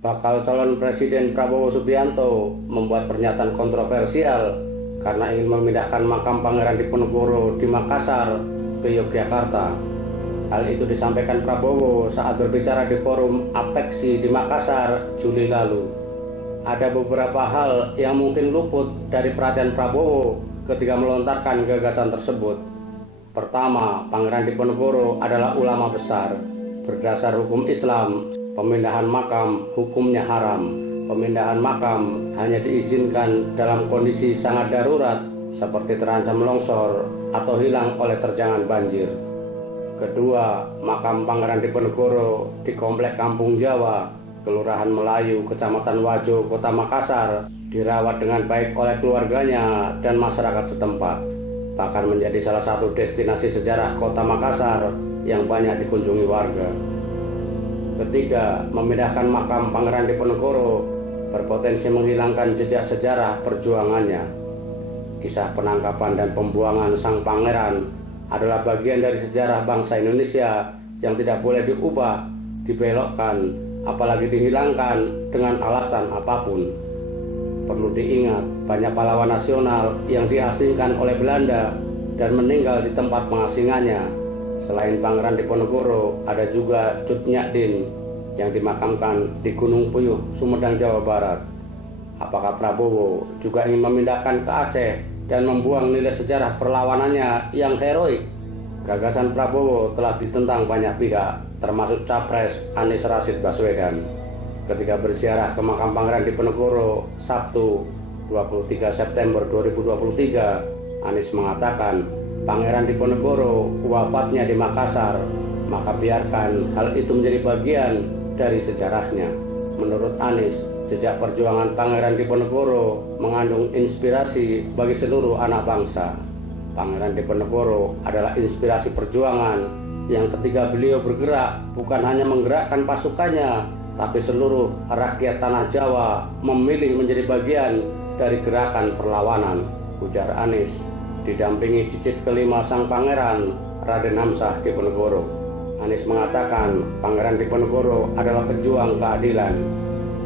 bakal calon Presiden Prabowo Subianto membuat pernyataan kontroversial karena ingin memindahkan makam Pangeran Diponegoro di Makassar ke Yogyakarta. Hal itu disampaikan Prabowo saat berbicara di forum Apeksi di Makassar Juli lalu. Ada beberapa hal yang mungkin luput dari perhatian Prabowo ketika melontarkan gagasan tersebut. Pertama, Pangeran Diponegoro adalah ulama besar. Berdasar hukum Islam, pemindahan makam hukumnya haram. Pemindahan makam hanya diizinkan dalam kondisi sangat darurat seperti terancam longsor atau hilang oleh terjangan banjir. Kedua, makam Pangeran Diponegoro di Komplek Kampung Jawa, Kelurahan Melayu, Kecamatan Wajo, Kota Makassar, dirawat dengan baik oleh keluarganya dan masyarakat setempat. Bahkan menjadi salah satu destinasi sejarah Kota Makassar yang banyak dikunjungi warga. Ketiga, memindahkan makam Pangeran Diponegoro berpotensi menghilangkan jejak sejarah perjuangannya. Kisah penangkapan dan pembuangan sang pangeran adalah bagian dari sejarah bangsa Indonesia yang tidak boleh diubah, dibelokkan, apalagi dihilangkan dengan alasan apapun. Perlu diingat, banyak pahlawan nasional yang diasingkan oleh Belanda dan meninggal di tempat pengasingannya. Selain Pangeran Diponegoro, ada juga Cut Nyak Dien yang dimakamkan di Gunung Puyuh, Sumedang, Jawa Barat. Apakah Prabowo juga ingin memindahkan ke Aceh dan membuang nilai sejarah perlawanannya yang heroik? Gagasan Prabowo telah ditentang banyak pihak, termasuk Capres Anies Rashid Baswedan. Ketika berziarah ke makam Pangeran Diponegoro Sabtu 23 September 2023, Anies mengatakan Pangeran Diponegoro wafatnya di Makassar, maka biarkan hal itu menjadi bagian dari sejarahnya. Menurut Anies, jejak perjuangan Pangeran Diponegoro mengandung inspirasi bagi seluruh anak bangsa. Pangeran Diponegoro adalah inspirasi perjuangan yang ketika beliau bergerak bukan hanya menggerakkan pasukannya, tapi seluruh rakyat tanah Jawa memilih menjadi bagian dari gerakan perlawanan, ujar Anies, didampingi cicit kelima sang pangeran, Raden Hamzah Diponegoro. Anies mengatakan Pangeran Diponegoro adalah pejuang keadilan.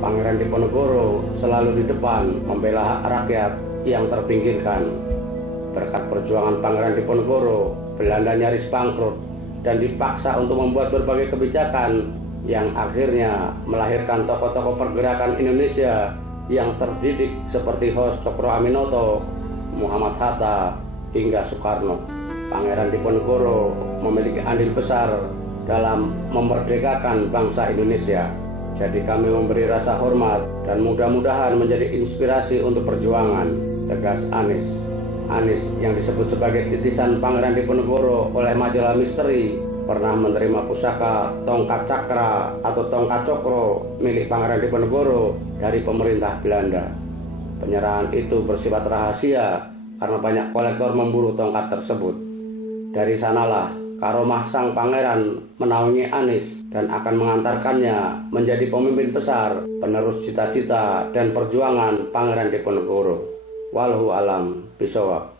Pangeran Diponegoro selalu di depan membela hak rakyat yang terpinggirkan. Berkat perjuangan Pangeran Diponegoro, Belanda nyaris bangkrut dan dipaksa untuk membuat berbagai kebijakan yang akhirnya melahirkan tokoh-tokoh pergerakan Indonesia yang terdidik seperti Hos Cokro Aminoto, Muhammad Hatta, hingga Soekarno. Pangeran Diponegoro memiliki andil besar dalam memerdekakan bangsa Indonesia. Jadi kami memberi rasa hormat dan mudah-mudahan menjadi inspirasi untuk perjuangan, tegas Anies. Anies yang disebut sebagai titisan Pangeran Diponegoro oleh majalah Misteri pernah menerima pusaka tongkat cakra atau tongkat cokro milik Pangeran Diponegoro dari pemerintah Belanda. Penyerahan itu bersifat rahasia karena banyak kolektor memburu tongkat tersebut. Dari sanalah karomah sang pangeran menaungi Anies dan akan mengantarkannya menjadi pemimpin besar, penerus cita-cita dan perjuangan Pangeran Diponegoro. Wallahu alam bishawab.